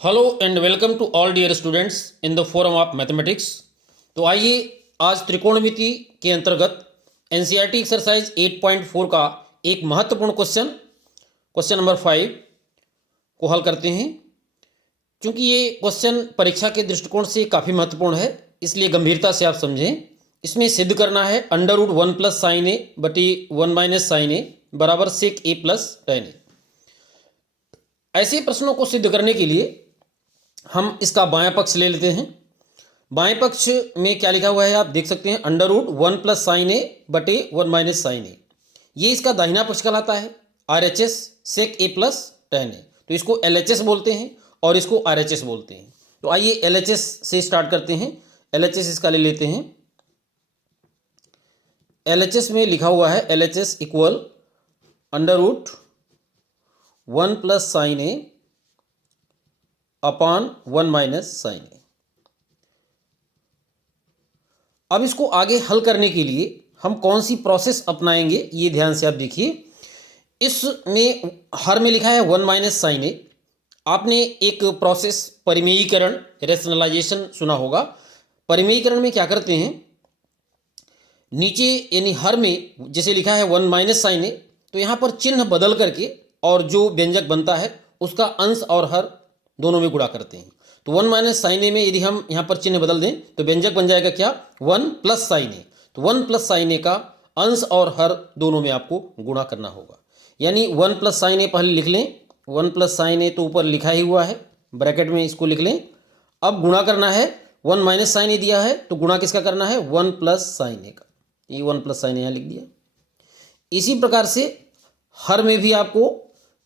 Hello and welcome to all dear students in the forum of mathematics. तो आइए आज त्रिकोणमिति के अंतर्गत एनसीईआरटी एक्सरसाइज 8.4 का एक महत्वपूर्ण क्वेश्चन नंबर 5 को हल करते हैं। क्योंकि ये क्वेश्चन परीक्षा के दृष्टिकोण से काफ़ी महत्वपूर्ण है, इसलिए गंभीरता से आप समझें। इसमें सिद्ध करना है अंडर रूट 1 प्लस साइन ए बटी 1 माइनस साइन ए बराबर सेक ए प्लस टेन ए। ऐसे प्रश्नों को सिद्ध करने के लिए हम इसका बायां पक्ष ले लेते हैं। बाएं पक्ष में क्या लिखा हुआ है आप देख सकते हैं, अंडर रूट 1 प्लस साइन ए बटे 1 माइनस साइन ए। ये इसका दाहिना पक्ष कहलाता है। RHS सेक ए प्लस टेन ए, तो इसको LHS बोलते हैं और इसको RHS बोलते हैं। तो आइए LHS से स्टार्ट करते हैं। LHS इसका ले लेते हैं। LHS में लिखा हुआ है LHS equal under root 1 plus sine A upon 1 minus sine A. अब इसको आगे हल करने के लिए हम कौन सी प्रोसेस अपनाएंगे ये ध्यान से आप देखिए। इसमें हर में लिखा है 1 माइनस साइन ए। आपने एक प्रोसेस परिमेयीकरण रेशनलाइजेशन सुना होगा। परिमेयीकरण में क्या करते हैं, नीचे यानी हर में जैसे लिखा है 1 माइनस साइन ए, तो यहाँ पर चिन्ह बदल करके और जो व्यंजक बनता है उसका अंश और हर दोनों में गुणा करते हैं। तो 1 माइनस साइन ए में यदि हम यहाँ पर चिन्ह बदल दें तो व्यंजक बन जाएगा क्या, 1 प्लस साइन ए। तो 1 प्लस साइन ए का अंश और हर दोनों में आपको गुणा करना होगा। यानी 1 प्लस साइन ए पहले लिख लें। 1 प्लस साइन ए तो ऊपर लिखा ही हुआ है, ब्रैकेट में इसको लिख लें। अब गुणा करना है, 1 माइनस साइन ए दिया है तो गुणा किसका करना है, 1 प्लस साइन ए का। ये 1 प्लस साइन ए यहाँ लिख दिया। इसी प्रकार से हर में भी आपको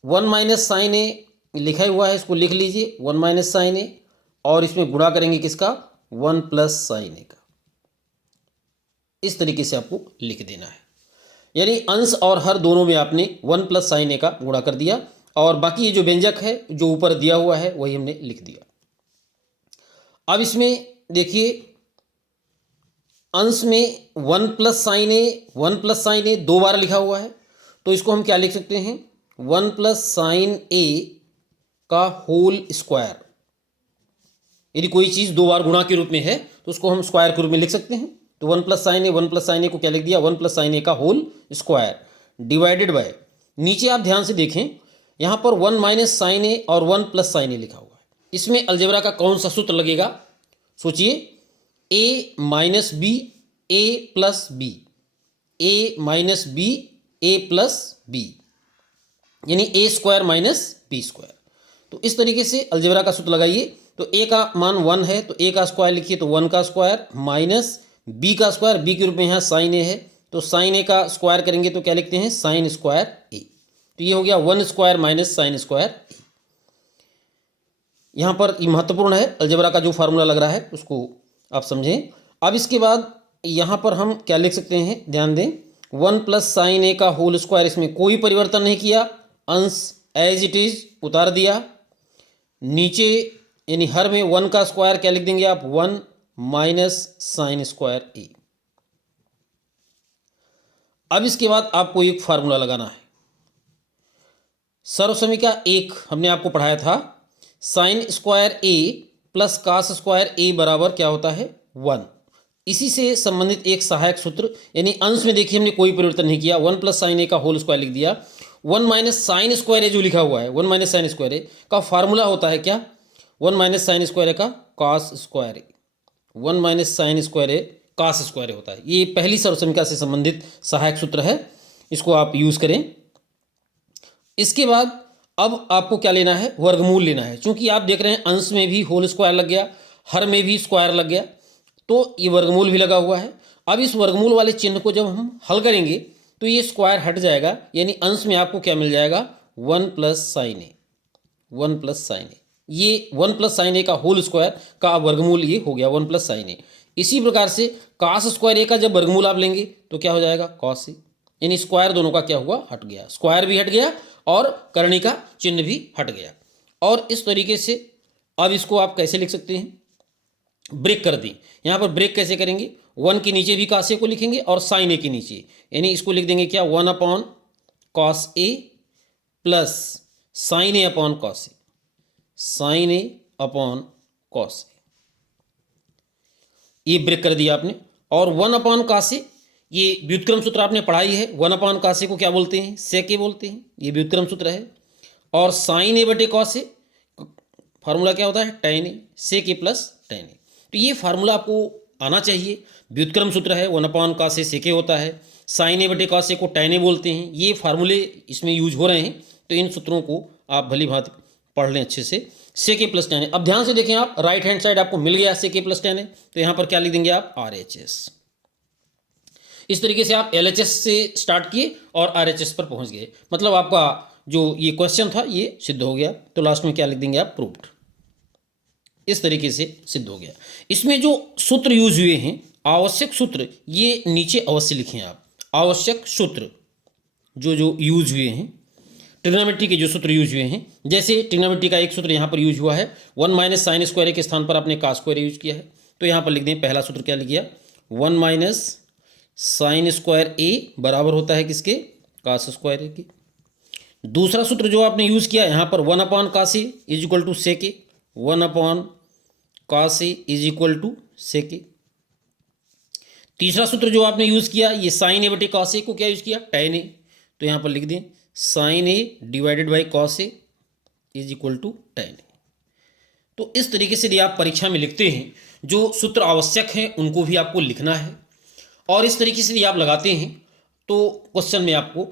1 माइनस साइन ए लिखा हुआ है, इसको लिख लीजिए 1 माइनस साइन ए, और इसमें गुणा करेंगे किसका, 1 प्लस साइन ए का। इस तरीके से आपको लिख देना है। यानी अंश और हर दोनों में आपने 1 प्लस साइन ए का गुणा कर दिया, और बाकी ये जो व्यंजक है जो ऊपर दिया हुआ है वही हमने लिख दिया। अब इसमें देखिए अंश में 1 प्लस साइन ए 2 बार लिखा हुआ है, तो इसको हम क्या लिख सकते हैं, 1 प्लस साइन ए का होल स्क्वायर। यदि कोई चीज़ 2 बार गुणा के रूप में है तो उसको हम स्क्वायर के रूप में लिख सकते हैं। तो 1 प्लस साइन ए को क्या लिख दिया, 1 प्लस साइन ए का होल स्क्वायर डिवाइडेड बाय, नीचे आप ध्यान से देखें यहाँ पर 1 माइनस साइन ए और 1 प्लस साइन ए लिखा हुआ है। इसमें अलजेब्रा का कौन सा सूत्र लगेगा, सोचिए, a minus b a plus b, a minus b a plus b, यानी a square minus b square. तो इस तरीके से अलजेब्रा का सूत्र लगाइए। तो a का मान 1 है तो a का स्क्वायर लिखिए, तो 1 का स्क्वायर माइनस b का स्क्वायर, b के रूप में यहाँ साइन ए है तो साइन ए का स्क्वायर करेंगे तो क्या लिखते हैं, साइन स्क्वायर ए। तो ये हो गया 1 स्क्वायर माइनस साइन स्क्वायर ए। यहाँ पर ये महत्वपूर्ण है, अलजेब्रा का जो फार्मूला लग रहा है उसको आप समझें। अब इसके बाद यहाँ पर हम क्या लिख सकते हैं, ध्यान दें, 1 प्लस साइन ए का होल स्क्वायर, इसमें कोई परिवर्तन नहीं किया, अंश एज इट इज उतार दिया। नीचे यानी हर में 1 का स्क्वायर क्या लिख देंगे आप, 1 माइनस साइन स्क्वायर ए। अब इसके बाद आपको एक फार्मूला लगाना है, सर्वसमीका 1 हमने आपको पढ़ाया था, साइन स्क्वायर ए प्लस कास स्क्वायर ए बराबर क्या होता है, 1। इसी से संबंधित एक सहायक सूत्र, यानी अंश में देखिए हमने कोई परिवर्तन नहीं किया, 1 प्लस साइन ए का होल स्क्वायर लिख दिया। 1 माइनस साइन स्क्वायर ए जो लिखा हुआ है, 1 माइनस साइन स्क्वायर ए का फार्मूला होता है क्या, 1 माइनस साइन स्क्वायर ए का कॉस स्क्वायर ए, 1 माइनस साइन स्क्वायर ए कॉस स्क्वायर ए होता है। ये पहली सर्वसमीका से संबंधित सहायक सूत्र है, इसको आप यूज़ करें। इसके बाद अब आपको क्या लेना है, वर्गमूल लेना है। क्योंकि आप देख रहे हैं अंश में भी होल स्क्वायर लग गया, हर में भी स्क्वायर लग गया, तो ये वर्गमूल भी लगा हुआ है। अब इस वर्गमूल वाले चिन्ह को जब हम हल करेंगे तो ये स्क्वायर हट जाएगा, यानी अंश में आपको क्या मिल जाएगा, 1 प्लस साइन ए, 1 प्लस साइन ए। ये 1 प्लस साइन ए का होल स्क्वायर का वर्गमूल ये हो गया 1 प्लस साइन ए। इसी प्रकार से कास स्क्वायर ए का जब वर्गमूल आप लेंगे तो क्या हो जाएगा, कॉस ए। यानी स्क्वायर दोनों का क्या हुआ, हट गया, स्क्वायर भी हट गया और करनी का चिन्ह भी हट गया। और इस तरीके से अब इसको आप कैसे लिख सकते हैं, ब्रेक कर दी। यहाँ पर ब्रेक कैसे करेंगे, 1 के नीचे भी कास ए को लिखेंगे और साइन ए के नीचे, यानी इसको लिख देंगे क्या, 1 upon cos A plus sine A upon cos A, sign A upon cos A, ये ब्रेक कर दिया आपने। और 1 अपॉन कॉस ए, ये व्युत्क्रम सूत्र आपने पढ़ाई है। 1 अपॉन कॉस ए को क्या बोलते हैं? सेक ए बोलते हैं, ये व्युत्क्रम सूत्र है। और साइन ए बटे कॉस ए, फार्मूला क्या होता है? Tan A, sec A plus tan A. तो ये फार्मूला आपको आना चाहिए। व्युत्क्रम सूत्र है, 1 अपॉन कॉस ए सेक ए होता है, साइन ए बटे कॉस ए को टैन ए बोलते हैं। ये फार्मूले इसमें यूज हो रहे हैं, तो इन सूत्रों को आप भली भांति पढ़ लें अच्छे से। सेक ए प्लस टैन ए, अब ध्यान से देखें आप, राइट हैंड साइड आपको मिल गया सेक ए प्लस टैन ए, तो यहाँ पर क्या लिख देंगे आप? RHS। इस तरीके से आप LHS से स्टार्ट किए और RHS पर पहुँच गए, मतलब आपका जो ये क्वेश्चन था ये सिद्ध हो गया। तो लास्ट में क्या लिख देंगे आप? प्रूव्ड। इस तरीके से सिद्ध हो गया। इसमें जो सूत्र यूज हुए हैं, आवश्यक सूत्र, ये नीचे अवश्य लिखें आप। आवश्यक सूत्र जो यूज हुए हैं, ट्रिग्नोमेट्री के जो सूत्र यूज हुए हैं, जैसे ट्रिग्नोमेट्री का एक सूत्र यहाँ पर यूज हुआ है, 1 माइनस साइन स्क्वायर ए के स्थान पर आपने कॉस स्क्वायर ए यूज किया है। तो यहाँ पर लिख दें, पहला सूत्र क्या लिख गया? 1 माइनस साइन स्क्वायर ए बराबर होता है किसके? कॉस स्क्वायर ए के। दूसरा सूत्र जो आपने यूज किया यहाँ पर 1 upon cos A is equal to sec A, 1 upon cos A is equal to sec A. तीसरा सूत्र जो आपने यूज किया, ये साइन ए बटे कॉस ए को क्या यूज किया? Tan A. तो यहाँ पर लिख दें sine A divided by cos A is equal to tan A. तो इस तरीके से यदि आप परीक्षा में लिखते हैं, जो सूत्र आवश्यक हैं उनको भी आपको लिखना है, और इस तरीके से यदि आप लगाते हैं तो क्वेश्चन में आपको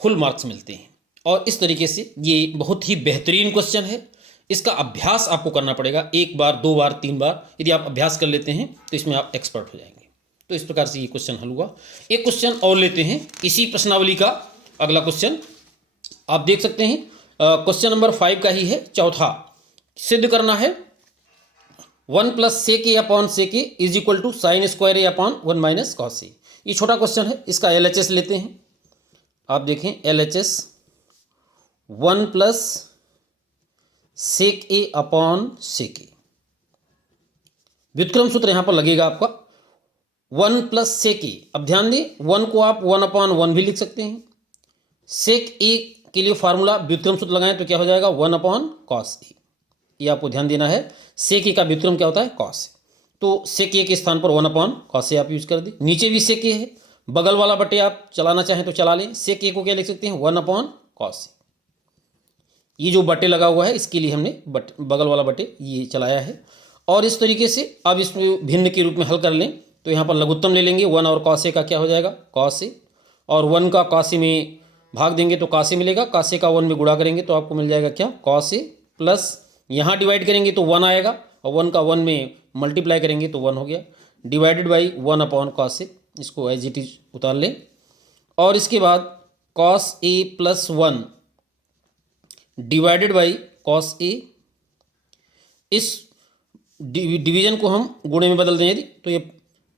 फुल मार्क्स मिलते हैं। और इस तरीके से ये बहुत ही बेहतरीन क्वेश्चन है। इसका अभ्यास आपको करना पड़ेगा, 1 बार 2 बार 3 बार यदि आप अभ्यास कर लेते हैं तो इसमें आप एक्सपर्ट हो जाएंगे। तो इस प्रकार से ये क्वेश्चन हल हुआ। एक क्वेश्चन और लेते हैं, इसी प्रश्नावली का अगला क्वेश्चन आप देख सकते हैं, क्वेश्चन नंबर 5 का ही है, चौथा। सिद्ध करना है 1 plus sec A upon sec A is equal to sine square A upon 1 minus cos A. ये छोटा क्वेश्चन है, इसका LHS लेते हैं। आप देखें LHS 1 plus sec A upon sec ए, व्युत्क्रम सूत्र यहां पर लगेगा आपका 1 प्लस सेक ए। अब ध्यान दें, 1 को आप 1 अपॉन 1 भी लिख सकते हैं। सेक ए के लिए फार्मूला व्युत्क्रम सूत्र लगाएं तो क्या हो जाएगा? 1 अपॉन कॉस ए। ये आपको ध्यान देना है, सेक ए का व्युत्क्रम क्या होता है? Cos A. तो सेक ए के स्थान पर 1 अपॉन कॉस ए आप यूज कर दें। नीचे भी सेक ए है, बगल वाला बटे आप चलाना चाहें तो चला लें। सेक ए को क्या लिख सकते हैं? 1 अपॉन कॉस ए। ये जो बटे लगा हुआ है इसके लिए हमने बगल वाला बटे ये चलाया है। और इस तरीके से अब इसमें भिन्न के रूप में हल कर लें तो यहाँ पर लघुत्तम ले लेंगे, 1 और कॉस ए का क्या हो जाएगा? Cos A. और 1 का कॉस ए में भाग देंगे तो कॉस ए मिलेगा, कॉस ए का 1 में गुणा करेंगे तो आपको मिल जाएगा क्या? Cos A. प्लस यहाँ डिवाइड करेंगे तो 1 आएगा, और 1 का 1 में मल्टीप्लाई करेंगे तो 1 हो गया, divided by 1 upon cos A. इसको एज इट इज उतार लें। और इसके बाद cos A plus 1 divided by cos A. इस डिवीजन को हम गुणे में बदल दें यदि तो ये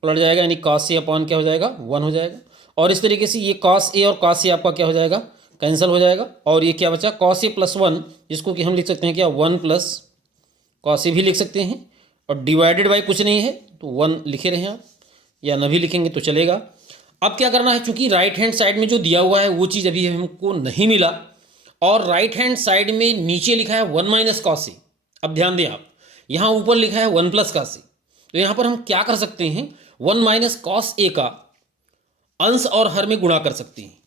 पलट जाएगा, यानी कॉस ए अपॉन क्या हो जाएगा? 1 हो जाएगा। और इस तरीके से ये कॉस ए और कॉस ए आपका क्या हो जाएगा? कैंसिल हो जाएगा। और ये क्या बचा? कॉस ए प्लस 1, जिसको कि हम लिख सकते हैं क्या? 1 प्लस कॉस ए भी लिख सकते हैं। और डिवाइडेड बाई कुछ नहीं है तो 1 लिखे रहें आप, या न भी लिखेंगे तो चलेगा। अब क्या करना है, चूंकि राइट हैंड साइड में जो दिया हुआ है वो चीज़ अभी हमको नहीं मिला, और राइट हैंड साइड में नीचे लिखा है 1 माइनस कॉस ए। अब ध्यान दें आप, यहाँ ऊपर लिखा है 1 प्लस कॉस ए। तो यहाँ पर हम क्या कर सकते हैं? 1 माइनस कॉस ए का अंश और हर में गुणा कर सकते हैं।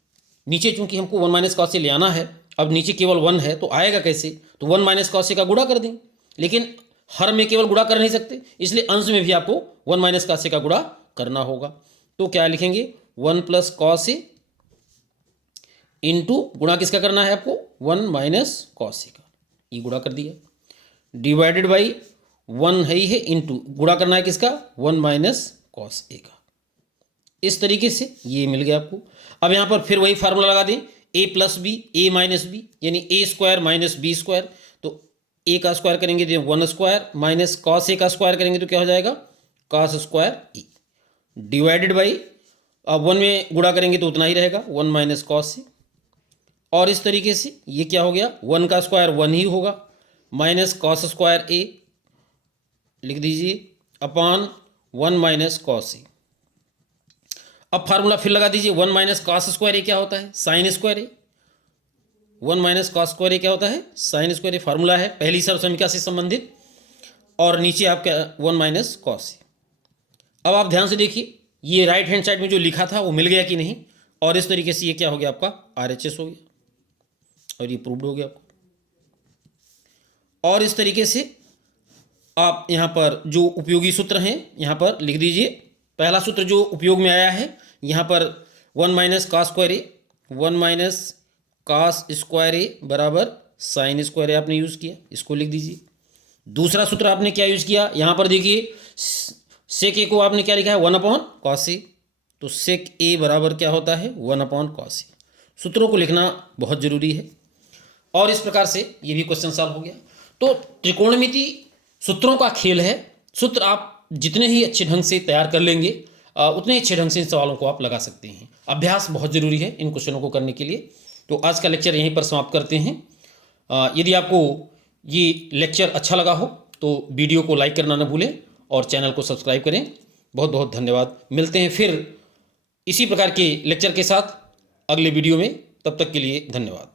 नीचे चूंकि हमको 1 माइनस कॉस ए ले आना है, अब नीचे केवल 1 है तो आएगा कैसे? तो 1 माइनस कॉस ए का गुणा कर दें, लेकिन हर में केवल गुणा कर नहीं सकते, इसलिए अंश में भी आपको 1 माइनस कॉस ए का गुणा करना होगा। तो क्या लिखेंगे? 1 प्लस कॉस ए इंटू गुणा किसका करना है आपको? 1 माइनस कॉस ए का, ये गुणा कर दिया, डिवाइडेड बाई 1 है ही है, इंटू गुणा करना है किसका? 1 माइनस कॉस ए का। इस तरीके से ये मिल गया आपको। अब यहाँ पर फिर वही फार्मूला लगा दें, a plus b a minus b, यानी a square minus b square. तो a का स्क्वायर करेंगे तो 1 स्क्वायर, माइनस कॉस ए का स्क्वायर करेंगे तो क्या हो जाएगा? Cos square A, divided by, अब 1 में गुणा करेंगे तो उतना ही रहेगा, 1 माइनस कॉस ए। और इस तरीके से ये क्या हो गया? 1 का स्क्वायर 1 ही होगा, माइनस कॉस स्क्वायर ए लिख दीजिए अपॉन 1 माइनस कॉस ए। अब फार्मूला फिर लगा दीजिए, 1 माइनस कॉस स्क्वायर ए क्या होता है? साइन स्क्वायर ए। 1 माइनस कॉस स्क्वायर ए क्या होता है? साइन स्क्वायर ए। फार्मूला है पहली सर्वसमीका से संबंधित। और नीचे आपका 1 माइनस कॉस ए। अब आप ध्यान से देखिए, ये राइट हैंड साइड में जो लिखा था वो मिल गया कि नहीं, और इस तरीके से ये क्या हो गया आपका RHS हो गया और ये प्रूव्ड हो गया आपको। और इस तरीके से आप यहाँ पर जो उपयोगी सूत्र हैं यहाँ पर लिख दीजिए। पहला सूत्र जो उपयोग में आया है यहाँ पर 1 माइनस कास स्क्वायर ए, 1 माइनस कास स्क्वायर ए बराबर साइन स्क्वायर ए आपने यूज़ किया, इसको लिख दीजिए। दूसरा सूत्र आपने क्या यूज़ किया, यहाँ पर देखिए सेक ए को आपने क्या लिखा है 1 अपॉन कॉस ए, तो सेक ए बराबर क्या होता है 1 अपॉन कॉस ए। सूत्रों को लिखना बहुत ज़रूरी है और इस प्रकार से ये भी क्वेश्चन सॉल्व हो गया। तो त्रिकोणमिति सूत्रों का खेल है। सूत्र आप जितने ही अच्छे ढंग से तैयार कर लेंगे उतने अच्छे ढंग से इन सवालों को आप लगा सकते हैं। अभ्यास बहुत ज़रूरी है इन क्वेश्चनों को करने के लिए। तो आज का लेक्चर यहीं पर समाप्त करते हैं। यदि आपको ये लेक्चर अच्छा लगा हो तो वीडियो को लाइक करना न भूलें और चैनल को सब्सक्राइब करें। बहुत बहुत धन्यवाद। मिलते हैं फिर इसी प्रकार के लेक्चर के साथ अगले वीडियो में। तब तक के लिए धन्यवाद।